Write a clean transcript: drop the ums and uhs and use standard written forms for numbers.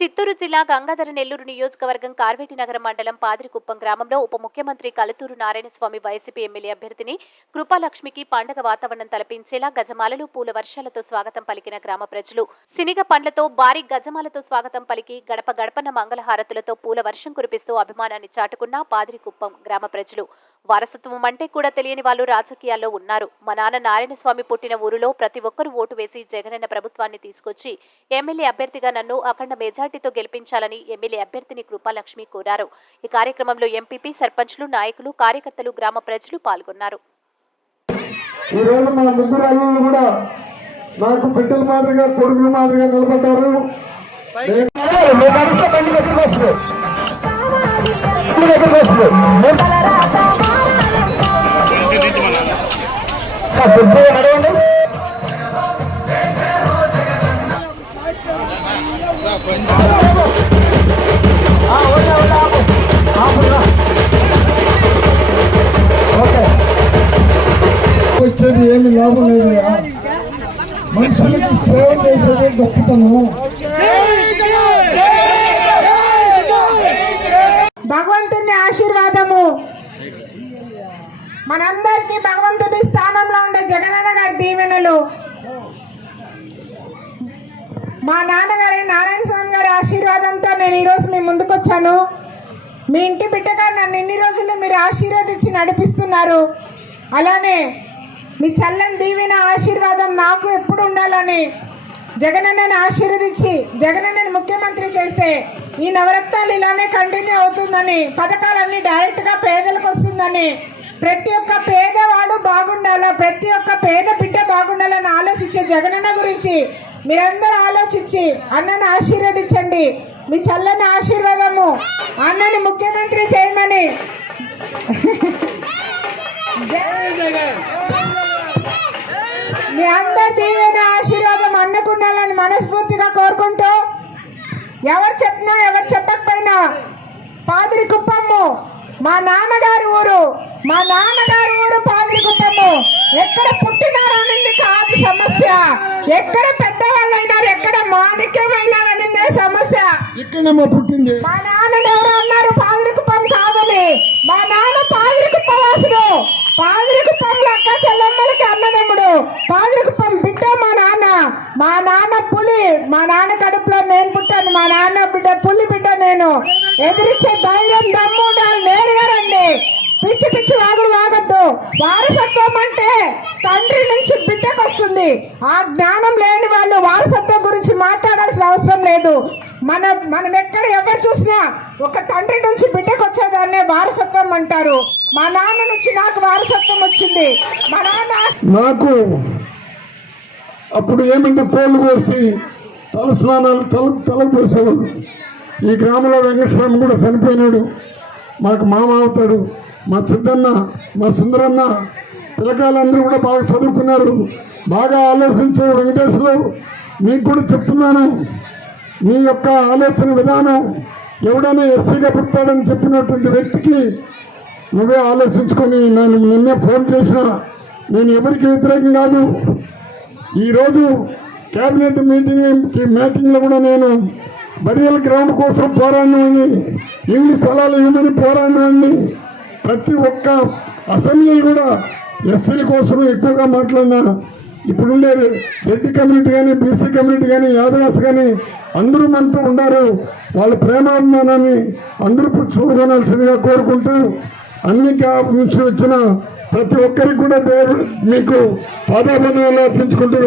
చిత్తూరు జిల్లా గంగాధర నెల్లూరు నియోజకవర్గం కార్వేటి నగరం మండలం పాదిరికుప్పం గ్రామంలో ఉప ముఖ్యమంత్రి కలతూరు నారాయణస్వామి వైసీపీ ఎమ్మెల్యే అభ్యర్థిని కృపాలక్ష్మికి పండగ వాతావరణం తలపించేలా గజమాలలు పూల వర్షాలతో స్వాగతం పలికిన గ్రామ ప్రజలు సినిగ పండ్లతో భారీ గజమాలతో స్వాగతం పలికి గడప గడపన మంగళహారతులతో పూల వర్షం కురిపిస్తూ అభిమానాన్ని చాటుకున్న పాదిరికుప్పం గ్రామ ప్రజలు. వారసత్వం అంటే కూడా తెలియని వాళ్ళు రాజకీయాల్లో ఉన్నారు. మా నాన్న నారాయణస్వామి పుట్టిన ఊరిలో ప్రతి ఒక్కరూ ఓటు వేసి జగనన్న ప్రభుత్వాన్ని తీసుకొచ్చి ఎమ్మెల్యే అభ్యర్థిగా నన్ను అఖండ మెజార్టీతో గెలిపించాలని ఎమ్మెల్యే అభ్యర్థిని కృపాలక్ష్మి కోరారు. ఈ కార్యక్రమంలో ఎంపీపీ, సర్పంచ్లు, నాయకులు, కార్యకర్తలు, గ్రామ ప్రజలు పాల్గొన్నారు. వచ్చేది ఏమి లాభం లేదు. మనుషులకి సేవ చేసేది గొప్పతనం. భగవంతుని ఆశీర్వాదము మనందరికీ భగవంతుడి స్థానంలో ఉండే జగనన్న గారి దీవెనలు, మా నాన్నగారి నారాయణ స్వామి గారి ఆశీర్వాదంతో నేను ఈరోజు మీ ముందుకు వచ్చాను. మీ ఇంటి బిడ్డగా నన్ను ఇన్ని రోజులు మీరు ఆశీర్వదించి నడిపిస్తున్నారు. అలానే మీ చల్లని దీవెన ఆశీర్వాదం నాకు ఎప్పుడు ఉండాలని జగనన్నని ఆశీర్వదించి జగనన్నని ముఖ్యమంత్రి చేస్తే ఈ నవరత్నాలు ఇలానే కంటిన్యూ అవుతుందని, పథకాలన్నీ డైరెక్ట్గా పేదలకు వస్తుందని, ప్రతి ఒక్క పేదవాడు బాగుండాలా, ప్రతి ఒక్క పేద బిడ్డ బాగుండాలని ఆలోచించే జగనన్న గురించి మీరందరూ ఆలోచించి అన్నని ఆశీర్వదించండి. మీ చల్లని ఆశీర్వాదము అన్నని ముఖ్యమంత్రి చేయమని మీ అందరి దీవెన ఆశీర్వాదం అన్నకుండాలని మనస్ఫూర్తిగా కోరుకుంటూ, ఎవరు చెప్పినా ఎవరు చెప్పకపోయినా పాదిరికుప్పము మా నాన్నగారి ఊరు, మా నాన్నగారి ఊరు పాదిరికుప్పము. ఎక్కడ పుట్టినారనింది కాదు సమస్య, ఎక్కడ పెద్దవాళ్ళైనారు, ఎక్కడ మాణిక్యమైనారనిందే సమస్య. ఇక్కడేమో పుట్టింది. మా నాన్న ఎవరు అన్నారు పాదిరికుప్పం కాదని. మా నాన్న పాదిరికుప్ప వాసుడు, పాదిరికుప్పంలో అక్క చెల్లెమ్మలకి అన్నదమ్ముడు, పాదిరికుప్పం బిడ్డ మా నాన్న. మా నాన్న పులి, మా నాన్న కడుపులో నేను పుట్టాను, మా నాన్న బిడ్డ పులి బిడ్డ నేను. ఎదిరించే ధైర్యం దమ్ము ఉండాలి, నేరుగా రండి. పిచ్చి పిచ్చి వాగుడు వాగద్దు. వారసత్వం అంటే తండ్రి నుంచి బిడ్డకు వస్తుంది. ఆ జ్ఞానం లేని వాళ్ళు వారసత్వం గురించి మాట్లాడాల్సిన అవసరం లేదు. మనం ఎక్కడ ఎవరు చూసినా ఒక తండ్రి నుంచి బిడ్డకు వచ్చేదాన్నే వారసత్వం అంటారు. మా నాన్న నుంచి నాకు వారసత్వం వచ్చింది. మా నాన్న నాకు అప్పుడు ఏమంటే పోలు కోసి తల స్నానాలు తల పోసేవాడు. ఈ గ్రామంలో వెంకటస్వామి కూడా చనిపోయినాడు. మాకు మామ అవుతాడు. మా సిద్ధన్న, మా సుందరన్న పిల్లకాయలందరూ కూడా బాగా చదువుకున్నారు. బాగా ఆలోచించే వెంకటేశ్వరు, మీకు కూడా చెప్తున్నాను, మీ యొక్క ఆలోచన విధానం ఎవడైనా ఎస్సీగా పుడతాడని చెప్పినటువంటి వ్యక్తికి నువ్వే ఆలోచించుకొని నేను నిన్నే ఫోన్ చేసిన. నేను ఎవరికి వ్యతిరేకం కాదు. ఈరోజు క్యాబినెట్ మీటింగ్లో కూడా నేను బడియల గ్రౌండ్ కోసం పోరాడినండి, ఇల్లు స్థలాలు ఇవ్వమని పోరాడినండి. ప్రతి ఒక్క అసెంబ్లీలు కూడా ఎస్సీల కోసం ఎక్కువగా మాట్లాడినా. ఇప్పుడుండే రెడ్డి కమ్యూనిటీ కానీ, బీసీ కమ్యూనిటీ కానీ, యాదవాస్ కానీ అందరూ మనతో ఉన్నారు. వాళ్ళ ప్రేమాభిమానాన్ని అందరూ చూడగొనాల్సిందిగా కోరుకుంటూ, అన్ని నుంచి వచ్చిన ప్రతి ఒక్కరికి కూడా మీకు పాదాభివందనాలు అర్పించుకుంటూ